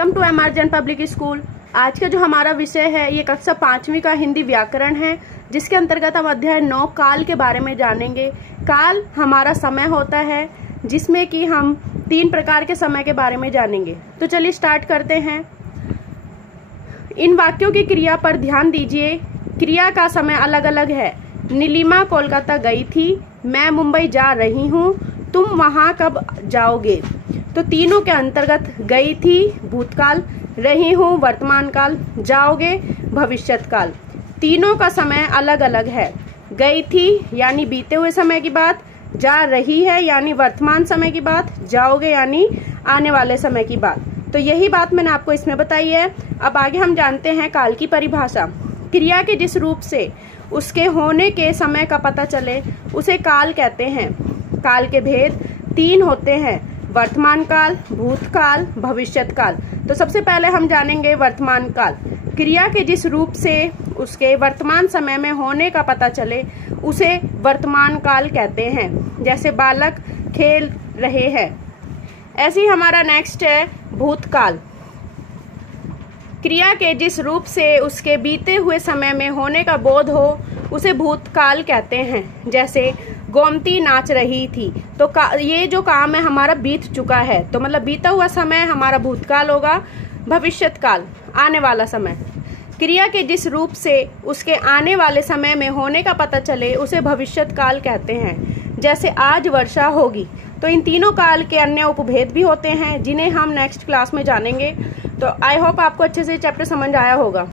Welcome to एमआरजन public school. आज का जो हमारा विषय है ये कक्षा 5वीं का हिंदी व्याकरण है, जिसके अंतर्गत हम अध्याय 9 काल के बारे में जानेंगे। काल हमारा समय होता है, जिसमें कि हम 3 प्रकार के समय के बारे में जानेंगे। तो चलिए स्टार्ट करते हैं। इन वाक्यों की क्रिया पर ध्यान दीजिए। क्रिया का समय अलग अलग है। नीलिमा कोलकाता गई थी, मैं मुंबई जा रही हूँ, तुम वहां कब जाओगे। तो तीनों के अंतर्गत गई थी भूतकाल, रही हूँ वर्तमान काल, जाओगे भविष्यत काल। तीनों का समय अलग अलग है। गई थी यानी बीते हुए समय की बात, जा रही है यानी वर्तमान समय की बात, जाओगे यानी आने वाले समय की बात। तो यही बात मैंने आपको इसमें बताई है। अब आगे हम जानते हैं काल की परिभाषा। क्रिया के जिस रूप से उसके होने के समय का पता चले उसे काल कहते हैं। काल के भेद 3 होते हैं, वर्तमान काल, भूतकाल, भविष्यत काल। तो सबसे पहले हम जानेंगे वर्तमान काल। क्रिया के जिस रूप से उसके वर्तमान समय में होने का पता चले उसे वर्तमान काल कहते हैं। जैसे बालक खेल रहे हैं। ऐसे ही हमारा नेक्स्ट है भूतकाल। क्रिया के जिस रूप से उसके बीते हुए समय में होने का बोध हो उसे भूतकाल कहते हैं। जैसे गोमती नाच रही थी, तो ये जो काम है हमारा बीत चुका है, तो मतलब बीता हुआ समय हमारा भूतकाल होगा। भविष्यत काल आने वाला समय। क्रिया के जिस रूप से उसके आने वाले समय में होने का पता चले उसे भविष्यत काल कहते हैं। जैसे आज वर्षा होगी। तो इन तीनों काल के अन्य उपभेद भी होते हैं, जिन्हें हम नेक्स्ट क्लास में जानेंगे। तो आई होप आपको अच्छे से चैप्टर समझ आया होगा।